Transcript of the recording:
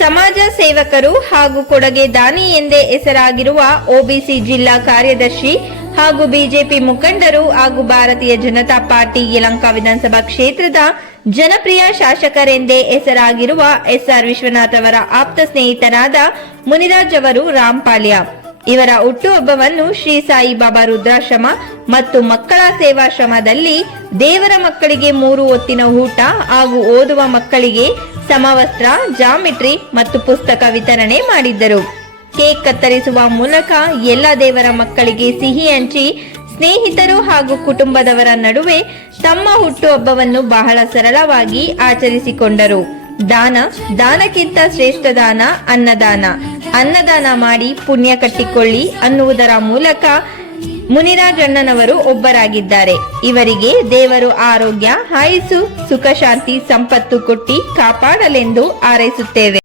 ಸಮಾಜ ಸೇವಕರು ಹಾಗೂ ಕೊಡಗೆ ದಾನಿ ಎಂದೇ ಹೆಸರಾಗಿರುವ ಒಬಿಸಿ ಜಿಲ್ಲಾ ಕಾರ್ಯದರ್ಶಿ ಹಾಗೂ ಬಿಜೆಪಿ ಮುಖಂಡರು ಹಾಗೂ ಭಾರತೀಯ ಜನತಾ ಪಾರ್ಟಿ ಯಲಂಕಾ ವಿಧಾನಸಭಾ ಕ್ಷೇತ್ರದ ಜನಪ್ರಿಯ ಶಾಸಕರೆಂದೇ ಹೆಸರಾಗಿರುವ ಎಸ್ಆರ್ ವಿಶ್ವನಾಥ್ ಅವರ ಆಪ್ತ ಸ್ನೇಹಿತರಾದ ಮುನಿರಾಜ್ ಅವರು ರಾಂಪಾಳ್ಯ. ಇವರ ಹುಟ್ಟುಹಬ್ಬವನ್ನು ಶ್ರೀ ಸಾಯಿಬಾಬಾ ರುದ್ರಾಶ್ರಮ ಮತ್ತು ಮಕ್ಕಳ ಸೇವಾಶ್ರಮದಲ್ಲಿ ದೇವರ ಮಕ್ಕಳಿಗೆ ಮೂರು ಹೊತ್ತಿನ ಊಟ ಹಾಗೂ ಓದುವ ಮಕ್ಕಳಿಗೆ ಸಮವಸ್ತ್ರ, ಜಾಮಿಟ್ರಿ ಮತ್ತು ಪುಸ್ತಕ ವಿತರಣೆ ಮಾಡಿದ್ದರು. ಕೇಕ್ ಕತ್ತರಿಸುವ ಮೂಲಕ ಎಲ್ಲ ದೇವರ ಮಕ್ಕಳಿಗೆ ಸಿಹಿ ಹಂಚಿ, ಸ್ನೇಹಿತರು ಹಾಗೂ ಕುಟುಂಬದವರ ನಡುವೆ ತಮ್ಮ ಹುಟ್ಟುಹಬ್ಬವನ್ನು ಬಹಳ ಸರಳವಾಗಿ ಆಚರಿಸಿಕೊಂಡರು. ದಾನ, ದಾನಕ್ಕಿಂತ ಶ್ರೇಷ್ಠ ದಾನ ಅನ್ನದಾನ. ಅನ್ನದಾನ ಮಾಡಿ ಪುಣ್ಯ ಕಟ್ಟಿಕೊಳ್ಳಿ ಅನ್ನುವುದರ ಮೂಲಕ ಮುನಿರಾಜಣ್ಣನವರು ಒಬ್ಬರಾಗಿದ್ದಾರೆ. ಇವರಿಗೆ ದೇವರು ಆರೋಗ್ಯ ಹಾಯಸು ಸುಖ ಶಾಂತಿ ಸಂಪತ್ತು ಕೊಟ್ಟಿ ಕಾಪಾಡಲೆಂದು ಹಾರೈಸುತ್ತೇವೆ.